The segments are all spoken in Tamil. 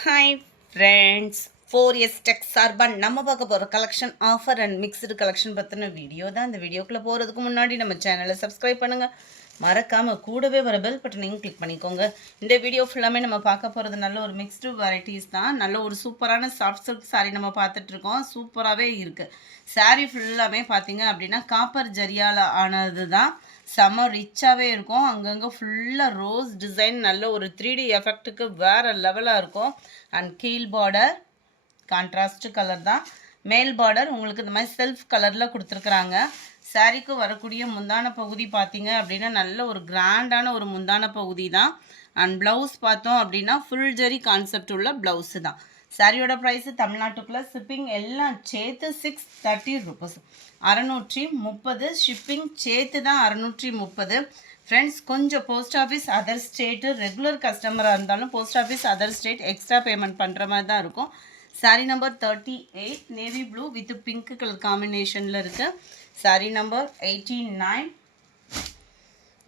ஹாய் ஃப்ரெண்ட்ஸ், 4S Tech சார்பாக நம்ம பார்க்க போகிற collection offer and mixed collection பற்றின வீடியோ தான். இந்த வீடியோக்குள்ளே போகிறதுக்கு முன்னாடி நம்ம சேனலை சப்ஸ்கிரைப் பண்ணுங்கள். மறக்காமல் கூடவே வர பெல் பட்டனையும் கிளிக் பண்ணிக்கோங்க. இந்த வீடியோ ஃபுல்லாமே நம்ம பார்க்க போகிறது நல்ல ஒரு மிக்ஸ்டு வெரைட்டிஸ் தான். நல்ல ஒரு சூப்பரான சாஃப்ட் சில்க் சாரீ நம்ம பார்த்துட்ருக்கோம். சூப்பராகவே இருக்குது. சாரீ ஃபுல்லாமே பார்த்தீங்க அப்படின்னா காப்பர் ஜரியால் ஆனது தான். செம்ம ரிச்சாகவே இருக்கும். அங்கங்கே ஃபுல்லாக ரோஸ் டிசைன் நல்ல ஒரு 3D எஃபெக்ட்டுக்கு வேறு லெவலாக இருக்கும். அண்ட் கீழ் பார்டர் கான்ட்ராஸ்ட் கலர் தான். மேல் பார்டர் உங்களுக்கு இந்த மாதிரி செல்ஃப் கலரில் கொடுத்துருக்குறாங்க. சாரீக்கு வரக்கூடிய முந்தான பகுதி பார்த்தீங்க அப்படின்னா நல்ல ஒரு கிராண்டான ஒரு முந்தான பகுதி தான். அண்ட் ப்ளவுஸ் பார்த்தோம் அப்படின்னா ஃபுல் ஜரி கான்செப்ட் உள்ள ப்ளவுஸு தான். சாரியோட ப்ரைஸு தமிழ்நாட்டுக்குள்ளே ஷிப்பிங் எல்லாம் சேர்த்து 630 ருபீஸ், 630. ஷிப்பிங் சேர்த்து தான் 630. ஃப்ரெண்ட்ஸ், கொஞ்சம் post office other state regular கஸ்டமராக இருந்தாலும் post office other state extra payment பண்ணுற மாதிரி தான் இருக்கும். Sari number 38 navy blue with pink colour காம்பினேஷனில் இருக்குது. சாரீ நம்பர் 89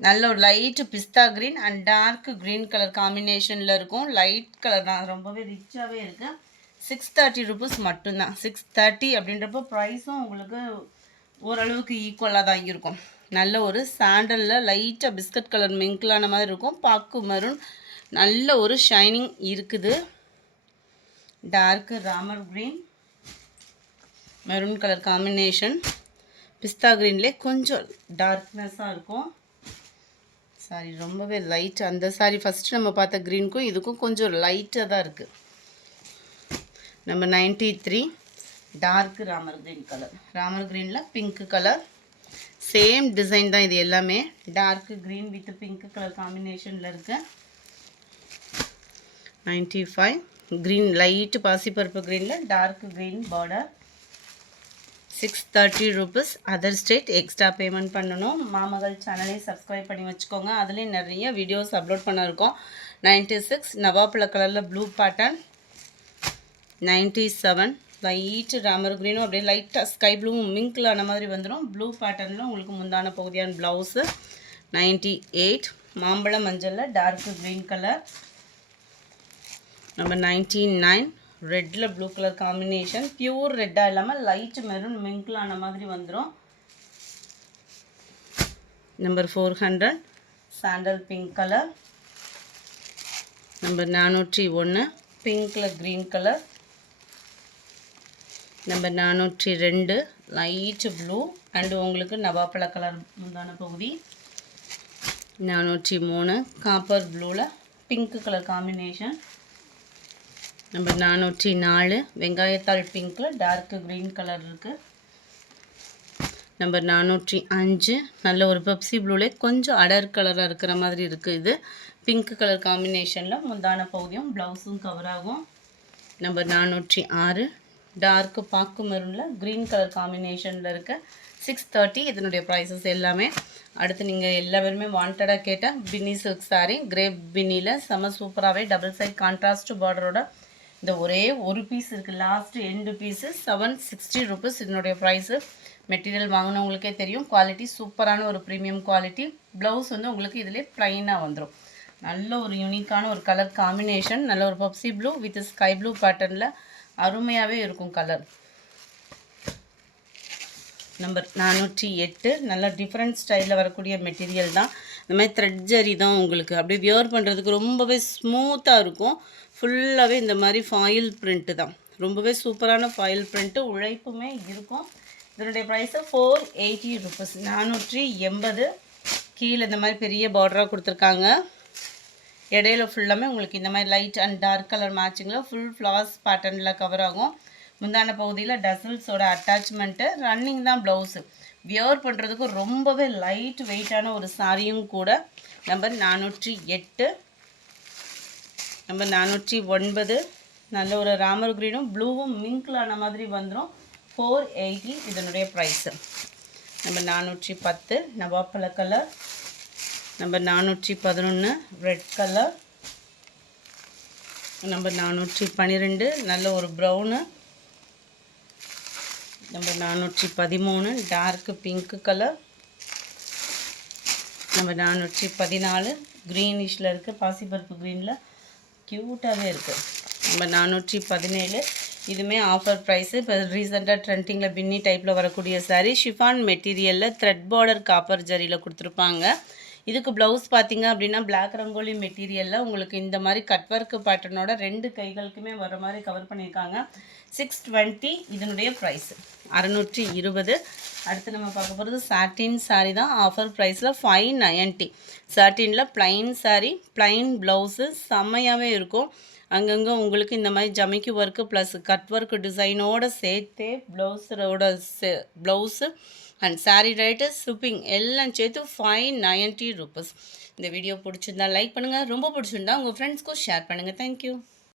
நல்ல ஒரு light pista green and dark green colour காம்பினேஷனில் இருக்கும். லைட் கலர் தான், ரொம்பவே ரிச்சாகவே இருக்குது. 630 ருபீஸ் மட்டும்தான். 630 அப்படின்றப்போ ப்ரைஸும் உங்களுக்கு ஓரளவுக்கு ஈக்குவலாக தான் இருக்கும். நல்ல ஒரு சாண்டலில் லைட்டாக பிஸ்கட் கலர் மிங்கிளான மாதிரி இருக்கும். பாக்கு மெரூன் நல்ல ஒரு ஷைனிங் இருக்குது. Dark Ramar green maroon colour combination. Pista க்ரீன்லேயே கொஞ்சம் டார்க்னஸாக இருக்கும். சாரி ரொம்பவே லைட். அந்த சாரி ஃபஸ்ட்டு நம்ம பார்த்த க்ரீனுக்கும் இதுக்கும் கொஞ்சம் லைட்டாக தான் இருக்குது. Number 93 dark Ramar green colour. Ramar க்ரீனில் பிங்க் கலர். சேம் டிசைன் தான் இது எல்லாமே. Dark green with pink colour காம்பினேஷனில் இருக்குது. 95 க்ரீன் லைட்டு பாசிப்பருப்பு க்ரீனில் dark green border. 630 rupees. Other state extra payment பண்ணணும். மாமகள் சேனலை சப்ஸ்கிரைப் பண்ணி வச்சுக்கோங்க. அதுலேயும் நிறைய வீடியோஸ் அப்லோட் பண்ணியிருக்கோம். 96 நவாப்பழ கலரில் ப்ளூ பேட்டர்ன். 97 லைட்டு ராமர் க்ரீனும் அப்படியே லைட்டாக ஸ்கை ப்ளூவும் மிங்கிளான மாதிரி வந்துடும். ப்ளூ பேட்டர்னில் உங்களுக்கு முந்தான பகுதியான ப்ளவுஸு. 98 மாம்பழ மஞ்சளில் டார்க் க்ரீன் கலர். நம்பர் 99 ரெட்டில் ப்ளூ கலர் காம்பினேஷன். பியூர் ரெட்டாக இல்லாமல் லைட் மெரூன் மிங்கிளான மாதிரி வந்துடும். Number 400 sandal pink colour. Number 401 பிங்க்கில் green colour. Number 402 light blue and உங்களுக்கு நவாப்பழ கலர் முந்தான பகுதி. 403 காப்பர் ப்ளூவில் பிங்க் கலர் காம்பினேஷன். நம்பர் 404 வெங்காயத்தாள் பிங்க்கில் டார்க் க்ரீன் கலர் இருக்குது. நம்பர் 405 நல்ல ஒரு பெப்சி ப்ளூலே கொஞ்சம் அடர் கலராக இருக்கிற மாதிரி இருக்குது. இது பிங்க் கலர் காம்பினேஷனில் முந்தான பகுதியும் ப்ளவுஸும் கவர் ஆகும். நம்பர் 406 டார்க் பாக்கு மெரூனில் க்ரீன் கலர் காம்பினேஷனில் இருக்க. 630 இதனுடைய ப்ரைஸஸ் எல்லாமே. அடுத்து நீங்கள் எல்லா பேருமே வாண்டடாக கேட்டால் பின்னி சில்க் சாரீ கிரேப் பின்னியில் செம சூப்பராகவே டபுள் சைட் கான்ட்ராஸ்ட் பார்டரோட இந்த ஒரே ஒரு பீஸ் இருக்குது. லாஸ்ட்டு எண்டு பீஸு 760 ருபீஸ் இதனுடைய ப்ரைஸு. மெட்டீரியல் வாங்கினவங்களுக்கே தெரியும். குவாலிட்டி சூப்பரான ஒரு ப்ரீமியம் குவாலிட்டி. ப்ளவுஸ் வந்து உங்களுக்கு இதிலே ப்ளைனாக வந்துடும். நல்ல ஒரு யூனிக்கான ஒரு கலர் காம்பினேஷன். நல்ல ஒரு Pepsi blue with sky blue பேட்டர்னில் அருமையாகவே இருக்கும் கலர். நம்பர் 408 நல்ல டிஃப்ரெண்ட் ஸ்டைலில் வரக்கூடிய மெட்டீரியல் தான். இந்த மாதிரி த்ரெட் ஜரி தான். உங்களுக்கு அப்படியே வியர் பண்ணுறதுக்கு ரொம்பவே ஸ்மூத்தாக இருக்கும். ஃபுல்லாகவே இந்த மாதிரி ஃபாயில் பிரிண்ட்டு தான். ரொம்பவே சூப்பரான ஃபாயில் பிரிண்ட்டு. உழைப்புமே இருக்கும். இதனுடைய ப்ரைஸு 480 ருபீஸ். 480. கீழே இந்த மாதிரி பெரிய பார்டராக கொடுத்துருக்காங்க. இடையில ஃபுல்லாமே உங்களுக்கு இந்த மாதிரி லைட் அண்ட் டார்க் கலர் மேட்சிங்கில் ஃபுல் ஃப்ளார்ஸ் பேட்டர்னில் கவர் ஆகும். முந்தான பகுதியில் டசல்ஸோட அட்டாச்மெண்ட்டு. ரன்னிங் தான் ப்ளவுஸு. வியர் பண்ணுறதுக்கு ரொம்பவே லைட் வெயிட்டான ஒரு சாரியும் கூட. நம்பர் 408. நம்பர் 409 நல்ல ஒரு ராமர் க்ரீனும் ப்ளூவும் மிங்கிளான மாதிரி வந்துடும். 480 இதனுடைய ப்ரைஸு. நம்பர் 410 நவாப்பழ colour. Number 411 red colour. Number 412 நல்ல ஒரு brown. Number 413 dark pink colour. Number 414 க்ரீனிஷில் இருக்குது. பாசிப்பருப்பு க்ரீனில் க்யூட்டாகவே இருக்குது. நம்ம 417. இதுவுமே ஆஃபர் ப்ரைஸு. இப்போ ரீசெண்டாக ட்ரெண்டிங்கில் பின்னி டைப்பில் வரக்கூடிய சாரீ. ஷிஃபான் மெட்டீரியலில் த்ரெட் பார்டர் காப்பர் ஜரியில் கொடுத்துருப்பாங்க. இதுக்கு ப்ளவுஸ் பார்த்தீங்க அப்படின்னா பிளாக் ரங்கோலி மெட்டீரியலில் உங்களுக்கு இந்த மாதிரி கட் ஒர்க் பேட்டர்னோட 2 கைகளுக்குமே வர மாதிரி கவர் பண்ணியிருக்காங்க. 620 இதனுடைய ப்ரைஸு. 620. அடுத்து நம்ம பார்க்க போகிறது சாட்டின் சாரீ தான். ஆஃபர் ப்ரைஸில் 590. சாட்டினில் ப்ளைன் சாரீ, ப்ளைன் ப்ளவுஸு செம்மையாகவே இருக்கும். அங்கங்கே உங்களுக்கு இந்த மாதிரி ஜமிக்கி ஒர்க்கு ப்ளஸ் கட் ஒர்க் டிசைனோடு சேர்த்தே blouse and sari rate shipping எல்லாம் சேர்த்து 590 rupees. இந்த வீடியோ பிடிச்சிருந்தா லைக் பண்ணுங்கள். ரொம்ப பிடிச்சிருந்தா உங்கள் ஃப்ரெண்ட்ஸ்க்கும் ஷேர் பண்ணுங்கள். தேங்க்யூ.